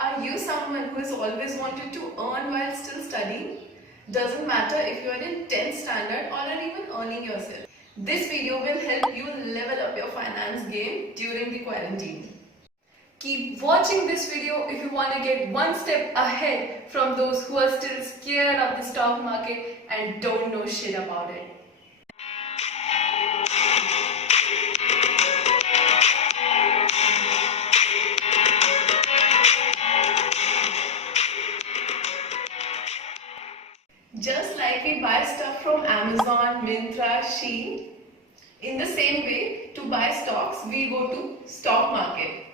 Are you someone who has always wanted to earn while still studying? Doesn't matter if you are in 10th standard or are even earning yourself. This video will help you level up your finance game during the quarantine. Keep watching this video if you want to get one step ahead from those who are still scared of the stock market and don't know shit about it. Just like we buy stuff from Amazon, Myntra, Shein, in the same way, to buy stocks, we go to stock market.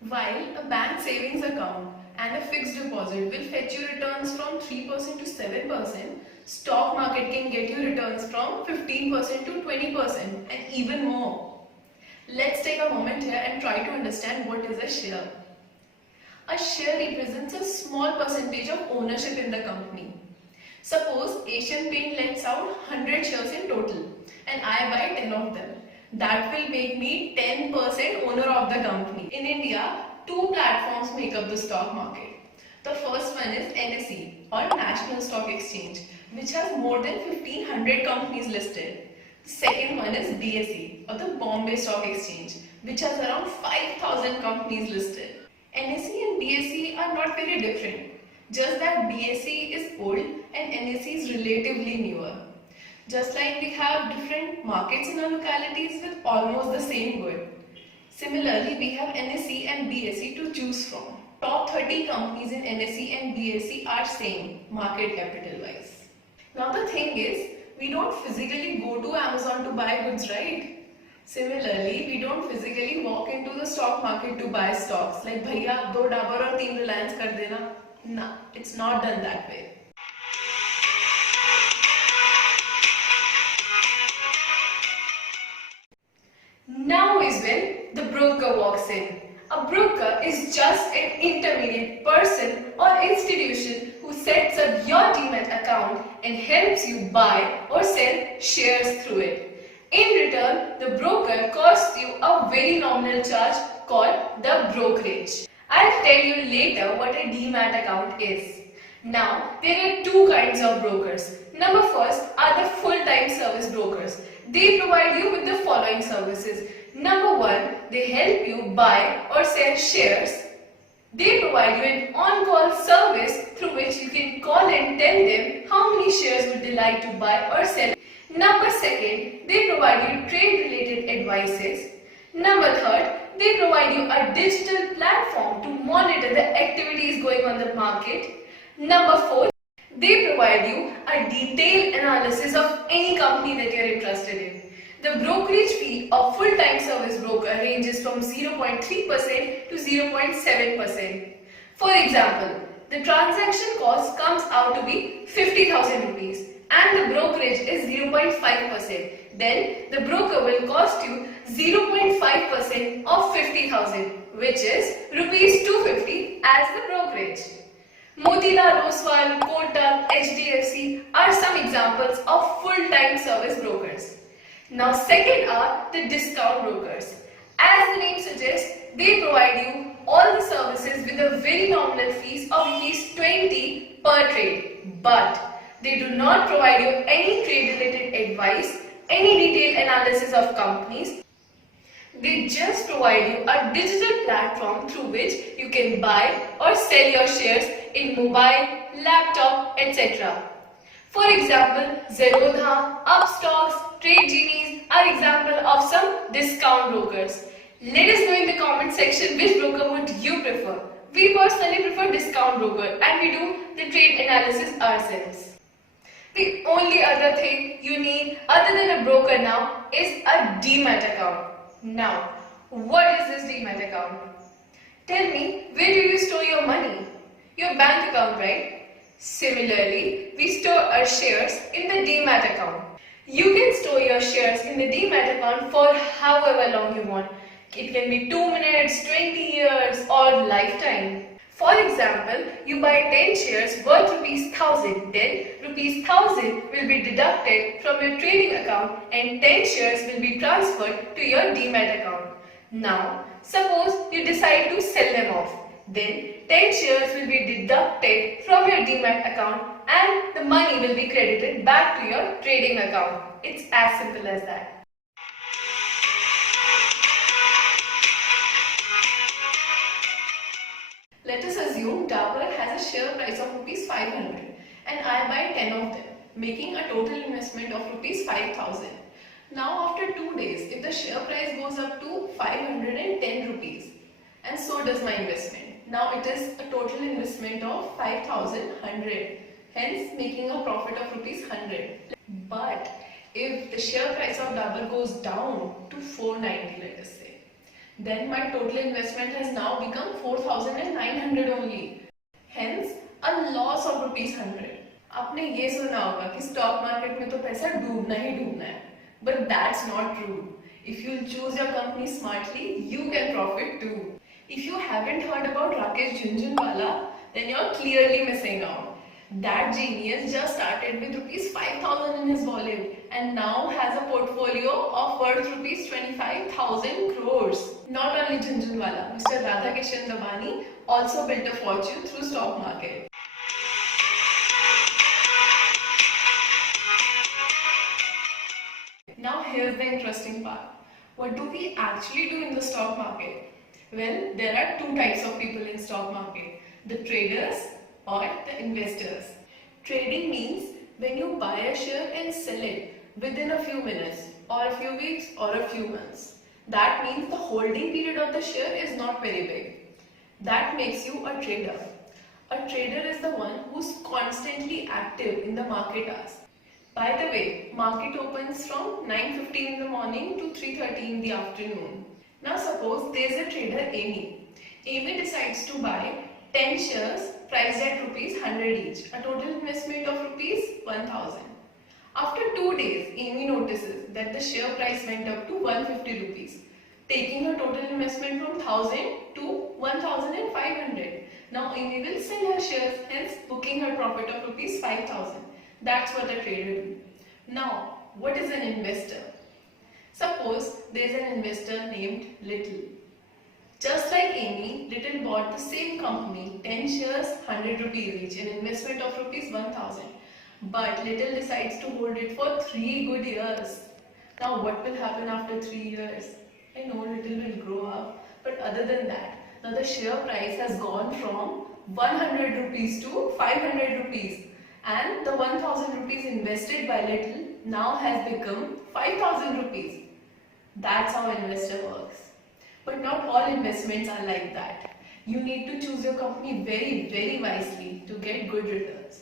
While a bank savings account and a fixed deposit will fetch you returns from 3% to 7%, stock market can get you returns from 15% to 20% and even more. Let's take a moment here and try to understand what is a share. A share represents a small percentage of ownership in the company. Suppose Asian Paint lets out 100 shares in total and I buy 10 of them. That will make me 10% owner of the company. In India, two platforms make up the stock market. The first one is NSE or National Stock Exchange, which has more than 1500 companies listed. The second one is BSE or the Bombay Stock Exchange, which has around 5000 companies listed. NSE and BSE are not very different. Just that BSE is old and NSE is relatively newer. Just like we have different markets in our localities with almost the same good. Similarly, we have NSE and BSE to choose from. Top 30 companies in NSE and BSE are same market capital wise. Now the thing is, we don't physically go to Amazon to buy goods, right? Similarly, we don't physically walk into the stock market to buy stocks like bhaiya 2 Dabur और 3 Reliance कर देना. No, it's not done that way. Now is when the broker walks in. A broker is just an intermediate person or institution who sets up your Demat account and helps you buy or sell shares through it. In return, the broker costs you a very nominal charge called the brokerage. I'll tell you later what a Demat account is. Now, there are two kinds of brokers. Number first are the full-time service brokers. They provide you with the following services. Number one, they help you buy or sell shares. They provide you an on-call service through which you can call and tell them how many shares would they like to buy or sell. Number second, they provide you trade-related advices. Number third, they provide you a digital platform to monitor the activities going on the market. Number four, they provide you a detailed analysis of any company that you are interested in. The brokerage fee of full-time service broker ranges from 0.3% to 0.7%. For example, the transaction cost comes out to be 50,000 rupees and the brokerage is 0.5%. Then the broker will cost you 0.5% of 50,000, which is rupees 250 as the brokerage. Motilal Oswal, Kotak, HDFC are some examples of full-time service brokers. Now second are the discount brokers. As the name suggests, they provide you all the services with a very nominal fees of rupees 20 per trade. But they do not provide you any trade-related advice, any detailed analysis of companies. They just provide you a digital platform through which you can buy or sell your shares in mobile, laptop, etc. For example, Zerodha, Upstocks, Trade Genies are examples of some discount brokers. Let us know in the comment section which broker would you prefer. We personally prefer discount broker and we do the trade analysis ourselves. The only other thing you need other than a broker now is a Demat account. Now, what is this Demat account? Tell me, where do you store your money? Your bank account, right? Similarly, we store our shares in the Demat account. You can store your shares in the Demat account for however long you want. It can be 2 minutes, 20 years or lifetime. For example, you buy 10 shares worth rupees 1000, then rupees 1000 will be deducted from your trading account and 10 shares will be transferred to your Demat account. Now, suppose you decide to sell them off. Then 10 shares will be deducted from your Demat account and the money will be credited back to your trading account. It's as simple as that. Let us assume Dabur has a share price of rupees 500 and I buy 10 of them, making a total investment of rupees 5000. Now after 2 days, if the share price goes up to 510 rupees, and so does my investment. Now it is a total investment of 5100, hence making a profit of rupees 100. But if the share price of Dabur goes down to 490, let us say, then my total investment has now become 4900 only, hence a loss of rupees 100. आपने ये सुना होगा कि stock market में तो पैसा डूबना ही डूबना है, but that's not true. If you choose your company smartly, you can profit too. If you haven't heard about Rakesh Jhunjhunwala, then you're clearly missing out. That genius just started with rupees 5000 in his wallet and now has a portfolio of worth rupees 25,000 crores. Not only Jhunjhunwala, Mr. Radhakishan Dabani also built a fortune through stock market. Now here's the interesting part. What do we actually do in the stock market? Well, there are two types of people in stock market, the traders or the investors. Trading means when you buy a share and sell it within a few minutes or a few weeks or a few months. That means the holding period of the share is not very big. That makes you a trader. A trader is the one who's constantly active in the market hours. By the way, market opens from 9:15 in the morning to 3:30 in the afternoon. Now suppose there is a trader Amy. Amy decides to buy 10 shares priced at rupees 100 each, a total investment of rupees 1000. After 2 days, Amy notices that the share price went up to 150 rupees, taking her total investment from 1000 to 1500. Now Amy will sell her shares, hence booking her profit of rupees 5000. That's what a trader do. Now, what is an investor? Suppose there is an investor named Little. Just like Amy, Little bought the same company, 10 shares, 100 rupees each, an investment of rupees 1000. But Little decides to hold it for 3 good years. Now, what will happen after 3 years? I know Little will grow up, but other than that, now the share price has gone from 100 rupees to 500 rupees. And the 1000 rupees invested by Little now has become 5000 rupees. That's how an investor works. But not all investments are like that. You need to choose your company very, very wisely to get good returns.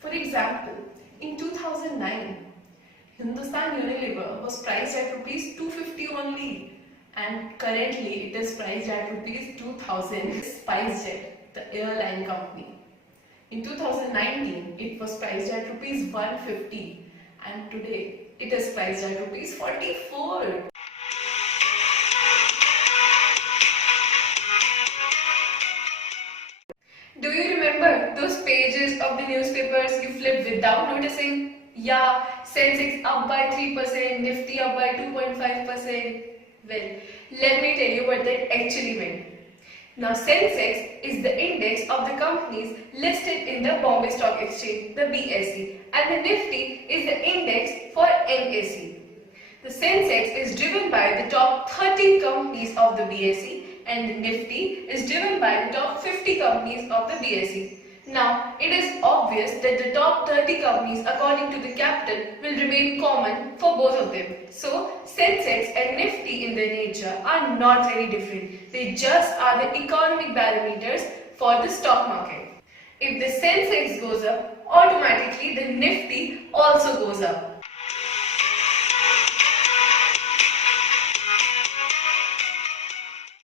For example, in 2009, Hindustan Unilever was priced at rupees 250 only, and currently it is priced at rupees 2000. SpiceJet, the airline company. In 2019, it was priced at rupees 150 and today it is priced at rupees 44. Do you remember those pages of the newspapers you flipped without noticing? Yeah, Sensex up by 3%, Nifty up by 2.5%. Well, let me tell you what that actually meant. Now Sensex is the index of the companies listed in the Bombay Stock Exchange, the BSE, and the Nifty is the index for NSE. The Sensex is driven by the top 30 companies of the BSE and the Nifty is driven by the top 50 companies of the BSE. Now, it is obvious that the top 30 companies according to the capital will remain common for both of them. So, Sensex and Nifty in their nature are not very different. They just are the economic barometers for the stock market. If the Sensex goes up, automatically the Nifty also goes up.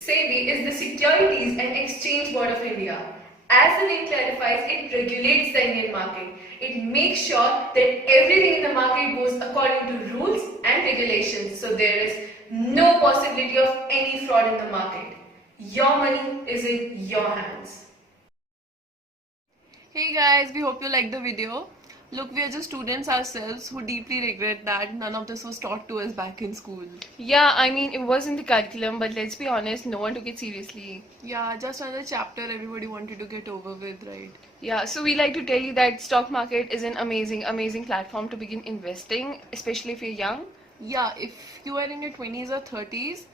SEBI is the Securities and Exchange Board of India. As the name clarifies, it regulates the Indian market. It makes sure that everything in the market goes according to rules and regulations. So there is no possibility of any fraud in the market. Your money is in your hands. Hey guys, we hope you liked the video. Look, we are just students ourselves who deeply regret that none of this was taught to us back in school. Yeah, I mean, it was in the curriculum, but let's be honest, no one took it seriously. Yeah, just another chapter everybody wanted to get over with, right? Yeah, so we like to tell you that stock market is an amazing, amazing platform to begin investing, especially if you're young. Yeah, if you are in your 20s or 30s,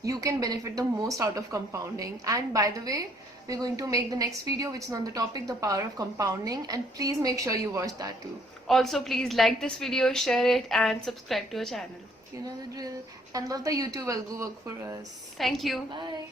you can benefit the most out of compounding. And by the way, we're going to make the next video which is on the topic the power of compounding, and please make sure you watch that too. Also, please like this video, share it, and subscribe to our channel. You know the drill. And love the YouTube algo work for us. Thank you. Bye.